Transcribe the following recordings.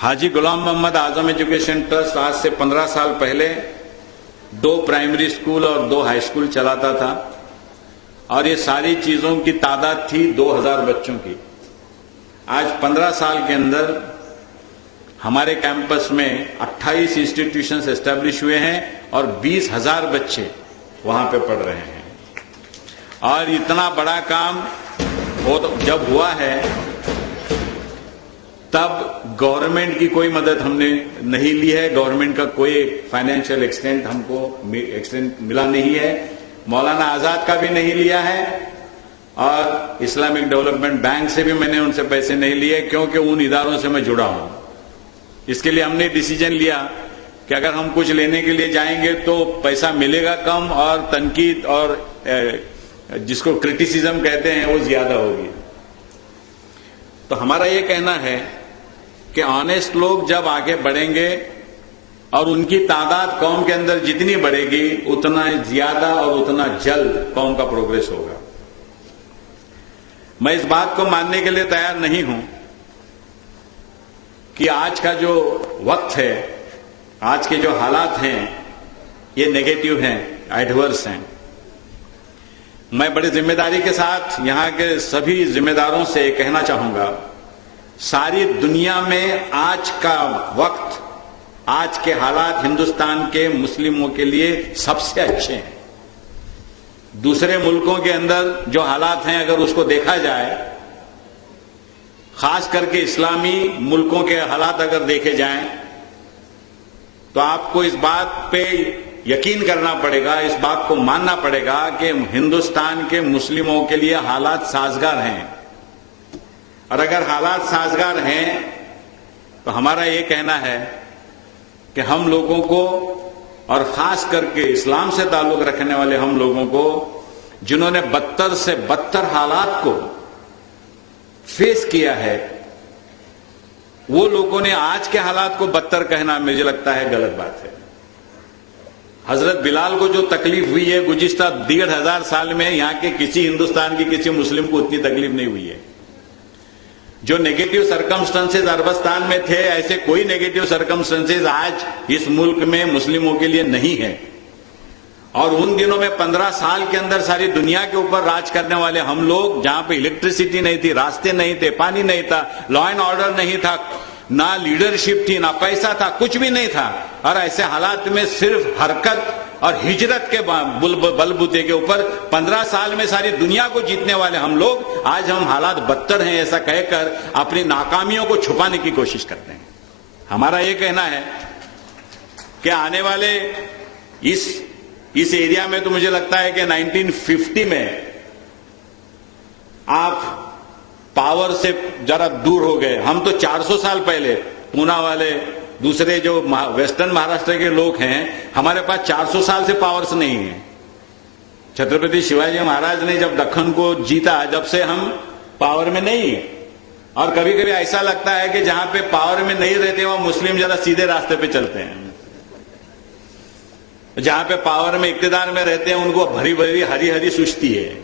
हाजी गुलाम Mohammad Azam education trust आज से 15 साल पहले 2 प्राइमरी स्कूल और 2 हाई स्कूल चलाता था और ये सारी चीजों की तादाद थी 2000 बच्चों की। आज 15 साल के अंदर हमारे कैंपस में 28 इंस्टीट्यूशंस एस्टेब्लिश हुए हैं और 20,000 बच्चे वहां पे पढ़ रहे हैं। और इतना बड़ा काम जब हुआ है तब गवर्नमेंट की कोई मदद हमने नहीं ली है, गवर्नमेंट का कोई फाइनेंशियल एक्सटेंट हमको मिला नहीं है, मौलाना आजाद का भी नहीं लिया है और इस्लामिक डेवलपमेंट बैंक से भी मैंने उनसे पैसे नहीं लिए क्योंकि उन इदारों से मैं जुड़ा हूं। इसके लिए हमने डिसीजन लिया कि अगर हम कुछ लेने के लिए जाएंगे तो पैसा मिलेगा कम और तनकीद और जिसको क्रिटिसिज्म कहते हैं वो ज्यादा होगी। तो हमारा ये कहना है कि ऑनेस्ट लोग जब आगे बढ़ेंगे और उनकी तादाद कौम के अंदर जितनी बढ़ेगी उतना ज्यादा और उतना जल्द कौम का प्रोग्रेस होगा। मैं इस बात को मानने के लिए तैयार नहीं हूं कि आज का जो वक्त है, आज के जो हालात हैं ये नेगेटिव हैं, एडवर्स हैं। मैं बड़ी जिम्मेदारी के साथ यहां के सभी जिम्मेदारों से कहना चाहूंगा, सारी दुनिया में आज का वक्त, आज के हालात हिंदुस्तान के मुस्लिमों के लिए सबसे अच्छे हैं। दूसरे मुल्कों के अंदर जो हालात हैं अगर उसको देखा जाए, खास करके इस्लामी मुल्कों के हालात अगर देखे जाएं, तो आपको इस बात पे यकीन करना पड़ेगा, इस बात को मानना पड़ेगा कि हिंदुस्तान के मुस्लिमों के लिए हालात साजगार हैं। और अगर हालात साजगार हैं तो हमारा ये कहना है कि हम लोगों को और खास करके इस्लाम से ताल्लुक रखने वाले हम लोगों को, जिन्होंने बदतर से बदतर हालात को फेस किया है, वो लोगों ने आज के हालात को बदतर कहना मुझे लगता है गलत बात है। हजरत बिलाल को जो तकलीफ हुई है गुज़िश्ता 1500 साल में यहाँ के किसी हिंदुस्तान की किसी मुस्लिम को उतनी तकलीफ नहीं हुई है। जो नेगेटिव सर्कमस्टेंसेज अरबस्तान में थे, ऐसे कोई नेगेटिव सर्कमस्टेंसेज आज इस मुल्क में मुस्लिमों के लिए नहीं है। और उन दिनों में 15 साल के अंदर सारी दुनिया के ऊपर राज करने वाले हम लोग, जहां पे इलेक्ट्रिसिटी नहीं थी, रास्ते नहीं थे, पानी नहीं था, लॉ एंड ऑर्डर नहीं था, ना लीडरशिप थी, ना पैसा था, कुछ भी नहीं था, और ऐसे हालात में सिर्फ हरकत और हिजरत के बलबूते के ऊपर 15 साल में सारी दुनिया को जीतने वाले हम लोग आज हम हालात बदतर हैं ऐसा कहकर अपनी नाकामियों को छुपाने की कोशिश करते हैं। हमारा यह कहना है कि आने वाले इस एरिया में तो मुझे लगता है कि 1950 में आप पावर से जरा दूर हो गए। हम तो 400 साल पहले, पूना वाले दूसरे जो वेस्टर्न महाराष्ट्र के लोग हैं, हमारे पास 400 साल से पावर्स नहीं है। छत्रपति शिवाजी महाराज ने जब दक्खन को जीता, जब से हम पावर में नहीं है। और कभी कभी ऐसा लगता है कि जहां पे पावर में नहीं रहते वहां मुस्लिम जरा सीधे रास्ते पे चलते हैं, जहां पे पावर में इक्तिदार में रहते हैं उनको भरी भरी हरी हरी सुस्ती है।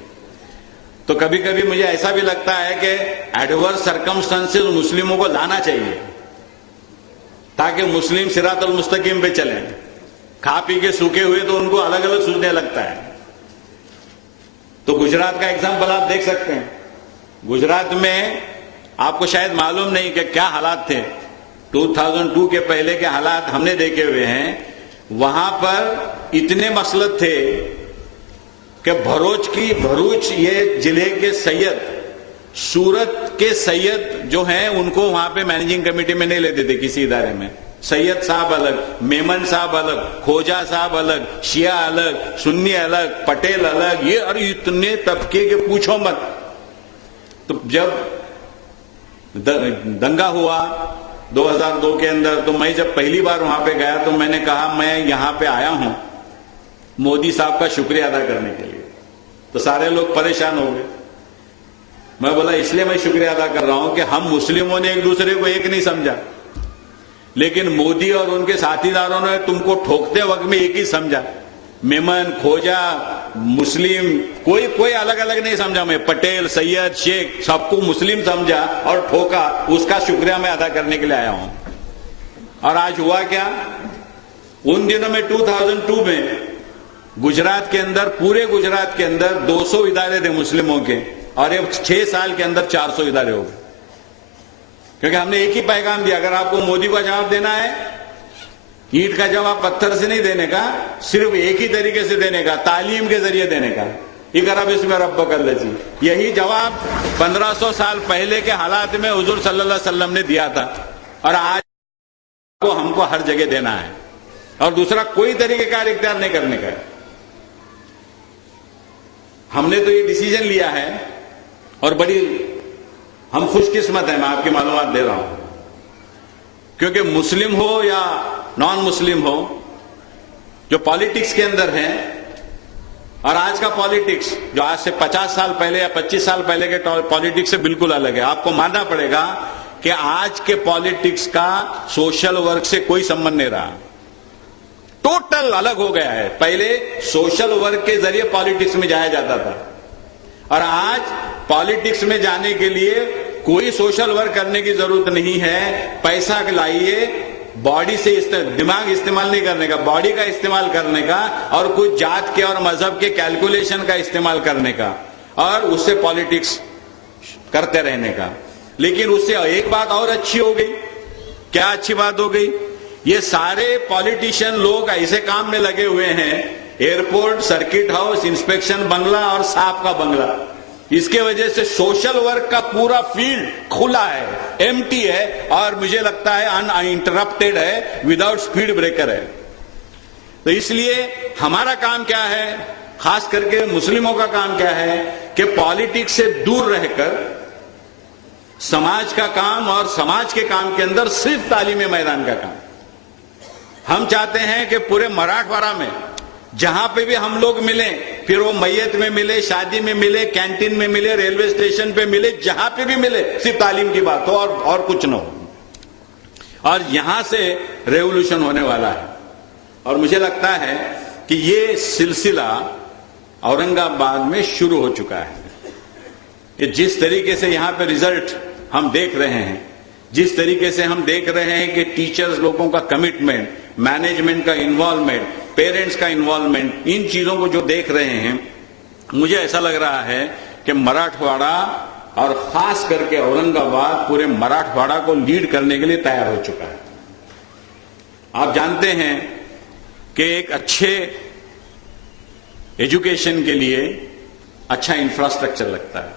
तो कभी कभी मुझे ऐसा भी लगता है कि एडवर्स सर्कमस्टेंसेस मुस्लिमों को लाना चाहिए ताकि मुस्लिम सिरातुल मुस्तकीम पे चलें। खा पी के सूखे हुए तो उनको अलग अलग सूझने लगता है। तो गुजरात का एग्जाम्पल आप देख सकते हैं। गुजरात में आपको शायद मालूम नहीं कि क्या हालात थे। 2002 के पहले के हालात हमने देखे हुए हैं। वहां पर इतने मसलत थे कि भरूच ये जिले के सैयद, सूरत के सैयद जो हैं उनको वहां पे मैनेजिंग कमेटी में नहीं लेते थे किसी इदारे में। सैयद साहब अलग, मेमन साहब अलग, खोजा साहब अलग, शिया अलग, सुन्नी अलग, पटेल अलग, ये और इतने तबके के पूछो मत। तो जब दंगा हुआ 2002 के अंदर, तो मैं जब पहली बार वहां पे गया तो मैंने कहा मैं यहां पे आया हूं मोदी साहब का शुक्रिया अदा करने के लिए। तो सारे लोग परेशान हो गए। मैं बोला इसलिए मैं शुक्रिया अदा कर रहा हूं कि हम मुस्लिमों ने एक दूसरे को एक नहीं समझा, लेकिन मोदी और उनके साथीदारों ने तुमको ठोकते वक्त में एक ही समझा। मेमन, खोजा, मुस्लिम, कोई अलग अलग नहीं समझा। मैं पटेल, सैयद, शेख सबको मुस्लिम समझा और ठोका। उसका शुक्रिया मैं अदा करने के लिए आया हूं। और आज हुआ क्या, उन दिनों में 2002 में गुजरात के अंदर, पूरे गुजरात के अंदर 200 इदारे थे मुस्लिमों के, और ये 6 साल के अंदर 400 इदारे हो गए। क्योंकि हमने एक ही पैगाम दिया, अगर आपको मोदी का जवाब देना है, ईंट का जवाब पत्थर से नहीं देने का, सिर्फ एक ही तरीके से देने का, तालीम के जरिए देने का। इकरब इसमें रब्ब कर लेती, यही जवाब 1500 साल पहले के हालात में हुजूर सल्लल्लाहु अलैहि वसल्लम ने दिया था, और आज को हमको हर जगह देना है, और दूसरा कोई तरीके का इख्तियार नहीं करने का है। हमने तो ये डिसीजन लिया है, और बड़ी हम खुशकिस्मत हैं, मैं आपकी मालूमात दे रहा हूं, क्योंकि मुस्लिम हो या नॉन मुस्लिम हो, जो पॉलिटिक्स के अंदर हैं, और आज का पॉलिटिक्स जो आज से 50 साल पहले या 25 साल पहले के पॉलिटिक्स से बिल्कुल अलग है। आपको मानना पड़ेगा कि आज के पॉलिटिक्स का सोशल वर्क से कोई संबंध नहीं रहा, टोटल अलग हो गया है। पहले सोशल वर्क के जरिए पॉलिटिक्स में जाया जाता था, और आज पॉलिटिक्स में जाने के लिए कोई सोशल वर्क करने की जरूरत नहीं है। पैसा लाइए, बॉडी से दिमाग इस्तेमाल नहीं करने का, बॉडी का इस्तेमाल करने का, और कुछ जात के और मजहब के कैलकुलेशन का इस्तेमाल करने का, और उससे पॉलिटिक्स करते रहने का। लेकिन उससे एक बात और अच्छी हो गई। क्या अच्छी बात हो गई? ये सारे पॉलिटिशियन लोग ऐसे काम में लगे हुए हैं, एयरपोर्ट, सर्किट हाउस, इंस्पेक्शन बंगला और सांप का बंगला। इसके वजह से सोशल वर्क का पूरा फील्ड खुला है, एम्प्टी है, और मुझे लगता है अनइंटरप्टेड है, विदाउट स्पीड ब्रेकर है। तो इसलिए हमारा काम क्या है, खास करके मुस्लिमों का काम क्या है, कि पॉलिटिक्स से दूर रहकर समाज का काम, और समाज के काम के अंदर सिर्फ तालीमी मैदान का काम। हम चाहते हैं कि पूरे मराठवाड़ा में जहां पे भी हम लोग मिले, फिर वो मैयत में मिले, शादी में मिले, कैंटीन में मिले, रेलवे स्टेशन पे मिले, जहां पे भी मिले, सिर्फ तालीम की बात हो और कुछ न हो। और यहां से रेवोल्यूशन होने वाला है। और मुझे लगता है कि ये सिलसिला औरंगाबाद में शुरू हो चुका है। कि जिस तरीके से यहां पे रिजल्ट हम देख रहे हैं, जिस तरीके से हम देख रहे हैं कि टीचर्स लोगों का कमिटमेंट, मैनेजमेंट का इन्वॉल्वमेंट, पेरेंट्स का इन्वॉल्वमेंट, इन चीजों को जो देख रहे हैं, मुझे ऐसा लग रहा है कि मराठवाड़ा और खास करके औरंगाबाद पूरे मराठवाड़ा को लीड करने के लिए तैयार हो चुका है। आप जानते हैं कि एक अच्छे एजुकेशन के लिए अच्छा इंफ्रास्ट्रक्चर लगता है,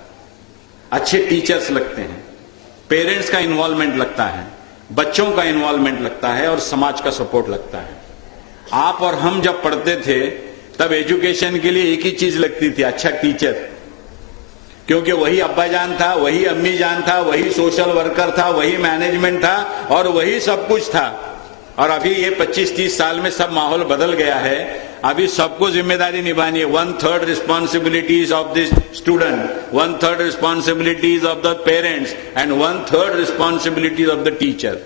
अच्छे टीचर्स लगते हैं, पेरेंट्स का इन्वॉल्वमेंट लगता है, बच्चों का इन्वॉल्वमेंट लगता है, और समाज का सपोर्ट लगता है। आप और हम जब पढ़ते थे तब एजुकेशन के लिए एक ही चीज लगती थी, अच्छा टीचर, क्योंकि वही अब्बा जान था, वही अम्मी जान था, वही सोशल वर्कर था, वही मैनेजमेंट था, और वही सब कुछ था। और अभी ये 25-30 साल में सब माहौल बदल गया है। अभी सबको जिम्मेदारी निभानी है। 1/3 responsibilities of the student, 1/3 responsibilities of the parents, and 1/3 responsibilities of the teacher.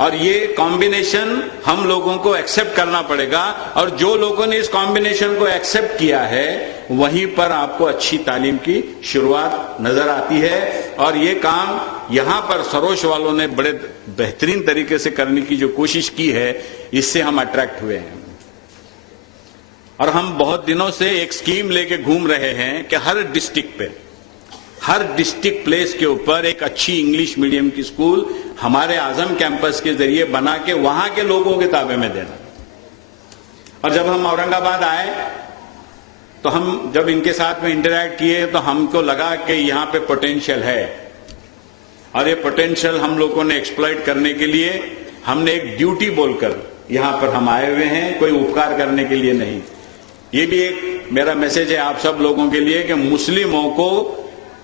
और ये कॉम्बिनेशन हम लोगों को एक्सेप्ट करना पड़ेगा, और जो लोगों ने इस कॉम्बिनेशन को एक्सेप्ट किया है, वहीं पर आपको अच्छी तालीम की शुरुआत नजर आती है। और ये काम यहां पर सरोश वालों ने बड़े बेहतरीन तरीके से करने की जो कोशिश की है, इससे हम अट्रैक्ट हुए हैं। और हम बहुत दिनों से एक स्कीम लेके घूम रहे हैं कि हर डिस्ट्रिक्ट पे, हर डिस्ट्रिक्ट प्लेस के ऊपर एक अच्छी इंग्लिश मीडियम की स्कूल हमारे आजम कैंपस के जरिए बना के वहां के लोगों के ताबे में देना। और जब हम औरंगाबाद आए तो हम जब इनके साथ में इंटरैक्ट किए तो हमको लगा कि यहां पे पोटेंशियल है, और ये पोटेंशियल हम लोगों ने एक्सप्लॉइट करने के लिए हमने एक ड्यूटी बोलकर यहां पर हम आए हुए हैं, कोई उपकार करने के लिए नहीं। ये भी एक मेरा मैसेज है आप सब लोगों के लिए कि मुस्लिमों को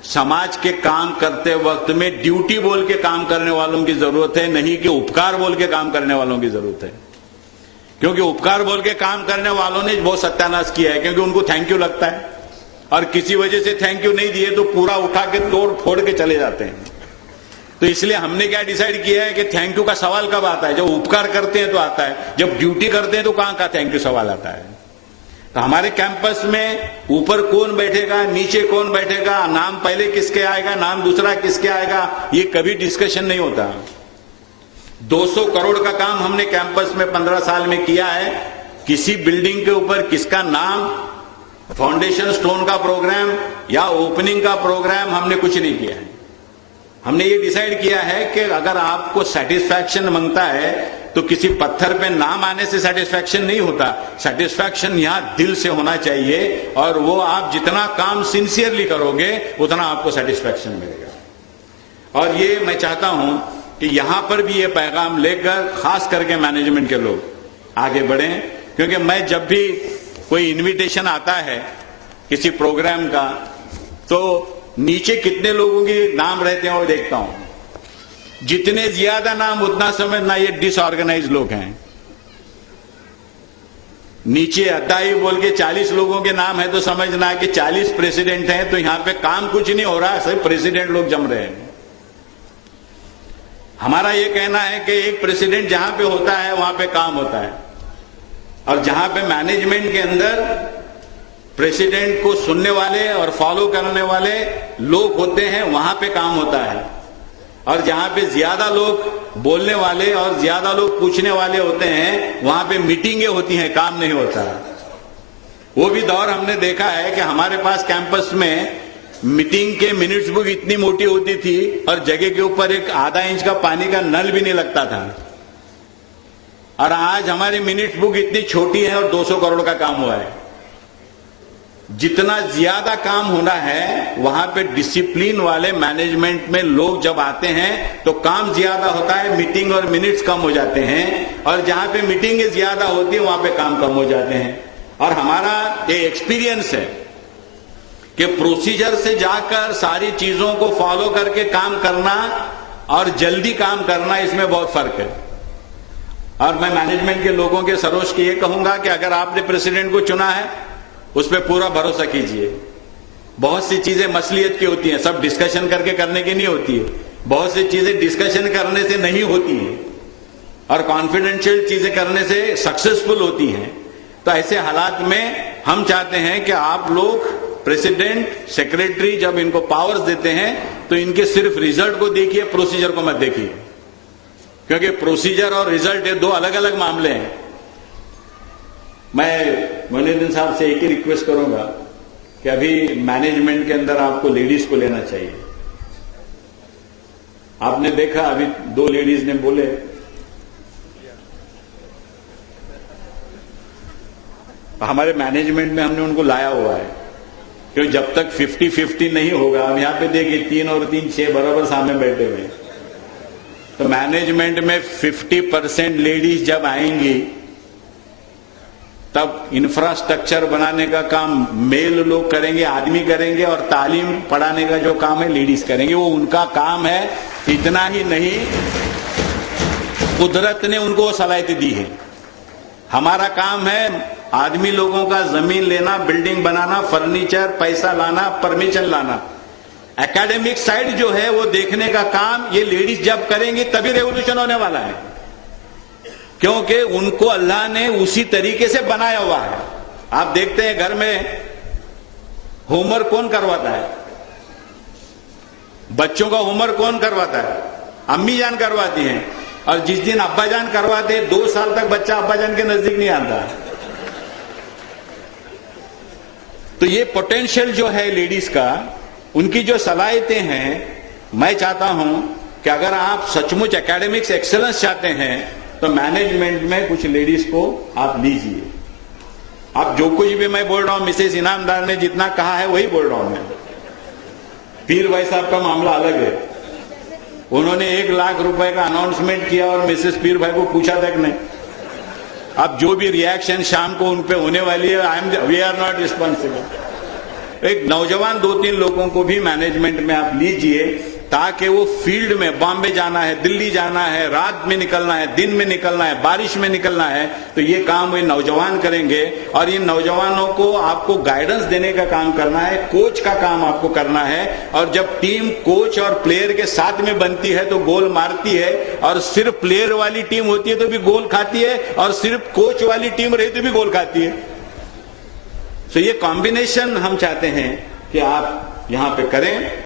समाज के काम करते वक्त में ड्यूटी बोल के काम करने वालों की जरूरत है, नहीं कि उपकार बोल के काम करने वालों की जरूरत है। क्योंकि उपकार बोल के काम करने वालों ने बहुत सत्यानाश किया है, क्योंकि उनको थैंक यू लगता है, और किसी वजह से थैंक यू नहीं दिए तो पूरा उठा के तोड़ फोड़ के चले जाते हैं। तो इसलिए हमने क्या डिसाइड किया है कि थैंक यू का सवाल कब आता है? जब उपकार करते हैं तो आता है, जब ड्यूटी करते हैं तो कहां का थैंक यू सवाल आता है। तो हमारे कैंपस में ऊपर कौन बैठेगा, नीचे कौन बैठेगा, नाम पहले किसके आएगा, नाम दूसरा किसके आएगा, ये कभी डिस्कशन नहीं होता। 200 करोड़ का काम हमने कैंपस में 15 साल में किया है। किसी बिल्डिंग के ऊपर किसका नाम, फाउंडेशन स्टोन का प्रोग्राम या ओपनिंग का प्रोग्राम हमने कुछ नहीं किया है। हमने ये डिसाइड किया है कि अगर आपको सेटिस्फैक्शन मांगता है तो किसी पत्थर पे नाम आने से सेटिस्फैक्शन नहीं होता। सेटिस्फैक्शन यहां दिल से होना चाहिए, और वो आप जितना काम सिंसियरली करोगे उतना आपको सेटिस्फैक्शन मिलेगा। और ये मैं चाहता हूं कि यहां पर भी ये पैगाम लेकर खास करके मैनेजमेंट के लोग आगे बढ़ें, क्योंकि मैं जब भी कोई इनविटेशन आता है किसी प्रोग्राम का तो नीचे कितने लोगों के नाम रहते हैं वो देखता हूं। जितने ज्यादा नाम उतना समझना ये डिसऑर्गेनाइज लोग हैं। नीचे अद्दाई बोल के 40 लोगों के नाम है तो समझना है कि 40 प्रेसिडेंट हैं, तो यहां पे काम कुछ नहीं हो रहा, सिर्फ प्रेसिडेंट लोग जम रहे हैं। हमारा ये कहना है कि एक प्रेसिडेंट जहां पे होता है वहां पे काम होता है, और जहां पे मैनेजमेंट के अंदर प्रेसिडेंट को सुनने वाले और फॉलो करने वाले लोग होते हैं वहां पे काम होता है। और जहां पे ज्यादा लोग बोलने वाले और ज्यादा लोग पूछने वाले होते हैं वहां पे मीटिंगें होती हैं, काम नहीं होता। वो भी दौर हमने देखा है कि हमारे पास कैंपस में मीटिंग के मिनट्स बुक इतनी मोटी होती थी और जगह के ऊपर एक आधा इंच का पानी का नल भी नहीं लगता था, और आज हमारी मिनट बुक इतनी छोटी है और 200 करोड़ का काम हुआ है। जितना ज्यादा काम होना है वहां पे डिसिप्लिन वाले मैनेजमेंट में लोग जब आते हैं तो काम ज्यादा होता है, मीटिंग और मिनट्स कम हो जाते हैं, और जहां पे मीटिंग ज्यादा होती है वहां पे काम कम हो जाते हैं। और हमारा ये एक्सपीरियंस है कि प्रोसीजर से जाकर सारी चीजों को फॉलो करके काम करना और जल्दी काम करना, इसमें बहुत फर्क है। और मैं मैनेजमेंट के लोगों के सरोज के ये कहूंगा कि अगर आपने प्रेसिडेंट को चुना है उस पर पूरा भरोसा कीजिए। बहुत सी चीजें मसलियत की होती हैं, सब डिस्कशन करके करने की नहीं होती है। बहुत सी चीजें डिस्कशन करने से नहीं होती हैं और कॉन्फिडेंशियल चीजें करने से सक्सेसफुल होती हैं। तो ऐसे हालात में हम चाहते हैं कि आप लोग प्रेसिडेंट, सेक्रेटरी जब इनको पावर्स देते हैं तो इनके सिर्फ रिजल्ट को देखिए, प्रोसीजर को मत देखिए, क्योंकि प्रोसीजर और रिजल्ट ये दो अलग अलग मामले हैं। मैं मोइनुद्दीन साहब से एक ही रिक्वेस्ट करूंगा कि अभी मैनेजमेंट के अंदर आपको लेडीज को लेना चाहिए। आपने देखा अभी 2 लेडीज ने बोले, हमारे मैनेजमेंट में हमने उनको लाया हुआ है, क्योंकि जब तक 50-50 नहीं होगा, हम यहां पे देखिए 3 और 3 6 बराबर सामने बैठे हुए हैं, तो मैनेजमेंट में 50% लेडीज जब आएंगी तब इंफ्रास्ट्रक्चर बनाने का काम मेल लोग करेंगे, आदमी करेंगे, और तालीम पढ़ाने का जो काम है लेडीज करेंगे। वो उनका काम है। इतना ही नहीं, कुदरत ने उनको सलाहियत दी है। हमारा काम है आदमी लोगों का जमीन लेना, बिल्डिंग बनाना, फर्नीचर, पैसा लाना, परमिशन लाना। एकेडमिक साइड जो है वो देखने का काम ये लेडीज जब करेंगी तभी रेवोल्यूशन होने वाला है, क्योंकि उनको अल्लाह ने उसी तरीके से बनाया हुआ है। आप देखते हैं घर में होमवर्क कौन करवाता है? बच्चों का होमवर्क कौन करवाता है? अम्मी जान करवाती हैं, और जिस दिन अब्बा जान करवाते हैं 2 साल तक बच्चा अब्बा जान के नजदीक नहीं आता। तो ये पोटेंशियल जो है लेडीज का, उनकी जो सलाहियतें हैं, मैं चाहता हूं कि अगर आप सचमुच एकेडमिक्स एक्सेलेंस चाहते हैं तो मैनेजमेंट में कुछ लेडीज को आप लीजिए। आप जो कुछ भी मैं बोल रहा हूं, मिसेस इनामदार ने जितना कहा है वही बोल रहा हूं मैं। पीर भाई साहब का मामला अलग है, उन्होंने 1 लाख रुपए का अनाउंसमेंट किया और मिसेस पीर भाई को पूछा तक नहीं। अब जो भी रिएक्शन शाम को उन पे होने वाली है, वी आर नॉट रिस्पॉन्सिबल। एक नौजवान 2-3 लोगों को भी मैनेजमेंट में आप लीजिए, ताकि वो फील्ड में, बॉम्बे जाना है, दिल्ली जाना है, रात में निकलना है, दिन में निकलना है, बारिश में निकलना है, तो ये काम ये नौजवान करेंगे। और इन नौजवानों को आपको गाइडेंस देने का काम करना है, कोच का काम आपको करना है। और जब टीम कोच और प्लेयर के साथ में बनती है तो गोल मारती है, और सिर्फ प्लेयर वाली टीम होती है तो भी गोल खाती है, और सिर्फ कोच वाली टीम रही तो भी गोल खाती है। तो ये कॉम्बिनेशन हम चाहते हैं कि आप यहां पे करें।